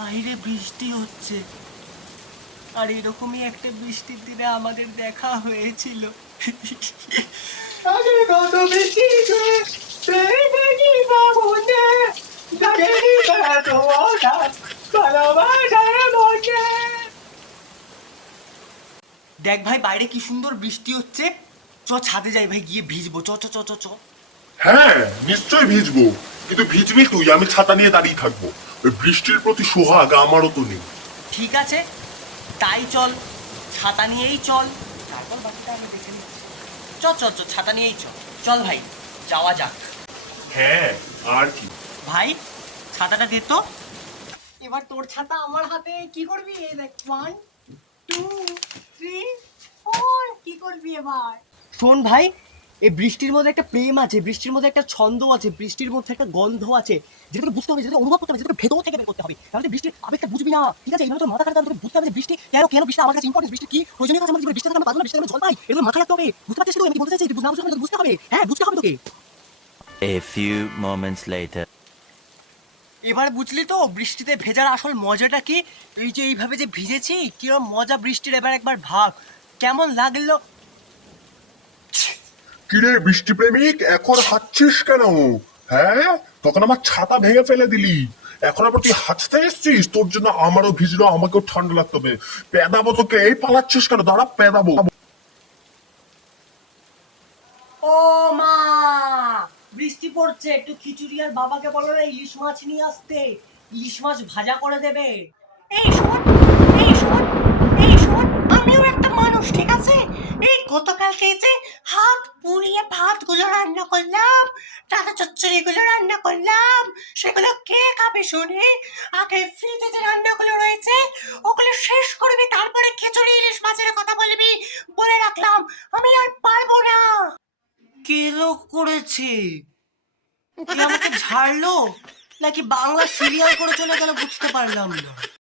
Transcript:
বাইরে বৃষ্টি হচ্ছে, আর এরকমই একটা বৃষ্টির দিনে আমাদের দেখা হয়েছিল। আগে কত বৃষ্টি প্রেমেরই বাবুনে ডাকেনি এত হঠাৎ ভালোবাসার মনে। দেখ ভাই, বাইরে কি সুন্দর বৃষ্টি হচ্ছে। চ ছাদে যাই ভাই, গিয়ে ভিজবো। চ চ চ চ চ। হ্যাঁ, নিশ্চয় ভিজবো। কিন্তু ভিজবি তুই, আমি ছাতা নিয়ে দাঁড়িয়ে থাকবো। ওই বৃষ্টির প্রতি সোহাগ আমারও তো নেই। ঠিক আছে, তাই চল, ছাতা নিয়েই চল, তারপর বাকিটা আমি দেখে নিচ্ছি। চ চ চ, ছাতা নিয়েই চল। চল ভাই, যাওয়া যাক। হ্যাঁ, আর কি। ভাই, ছাতাটা দে তো। এবার তোর ছাতা আমার হাতে, কি করবি? এই দেখ, 1 2 3 4, কি করবি এবার? শোন ভাই, এই বৃষ্টির মধ্যে একটা প্রেম আছে, বৃষ্টির মধ্যে একটা ছন্দ আছে, বৃষ্টির মধ্যে একটা গন্ধ আছে, যেটা তোকে বুঝতে হবে, যেটা অনুভব করতে হবে, যেটা ভেতর থেকে বের করতে হবে। তাহলে বৃষ্টির আবেগটা বুঝবি না, ঠিক আছে? এইভাবে তোর মাথা খারাপ, তোকে বুঝতে হবে যে বৃষ্টি কেন কেন বৃষ্টি আমার কাছে ইম্পর্টেন্ট, বৃষ্টি কি প্রয়োজনীয় আছে আমার জীবনে, বৃষ্টি থেকে আমি বাঁচবো না, বৃষ্টি থেকে আমি জল পাই, এগুলো মাথায় রাখতে হবে। বুঝতে পারছিস তো আমি কি বলতে চাইছি? তুই না বুঝলে তোকে বুঝতে হবে। হ্যাঁ, বুঝতে হবে তোকে। A few moments later. এবার বুঝলি তো বৃষ্টিতে ভেজার আসল মজাটা কি? এই যে এইভাবে যে ভিজেছি, কিরম মজা বৃষ্টির, এবার একবার ভাব কেমন লাগলো। কিরে বৃষ্টি প্রেমিক, এখন হাঁটছিস কেন? হ্যাঁ, তখন আমার ছাতা ভেঙে ফেলে দিলি, এখন আবার তুই হাঁচতে এসছিস? তোর জন্য আমারও ভিজলো, আমাকেও ঠান্ডা লাগতে হবে। পেদাবো তোকে। এই পালাচ্ছিস কেন? দাঁড়া, পেদাবো। ও মা, বৃষ্টি পড়ছে, একটু খিচুড়ি আর বাবাকে বলো না ইলিশ মাছ নিয়ে আসতে, ইলিশ মাছ ভাজা করে দেবে। এই শোন, এই শোন, এই শোন, আমিও একটা মানুষ, ঠিক আছে? এই গতকালকে যে হাত পুড়িয়ে ভাতগুলো রান্না করলাম, টাকা চচ্চড়িগুলো রান্না করলাম, সেগুলো কে খাবে শুনি? আগে ফ্রিজে যে রান্নাগুলো রয়েছে ওগুলো শেষ করবি, তারপরে খিচুড়ি ইলিশ মাছের কথা বলবি, বলে রাখলাম। আমি আর পারবো না। কেলো করেছে? এ আমাকে ঝাড়লো নাকি বাংলা সিরিয়াল করে চলে গেল বুঝতে পারলাম না।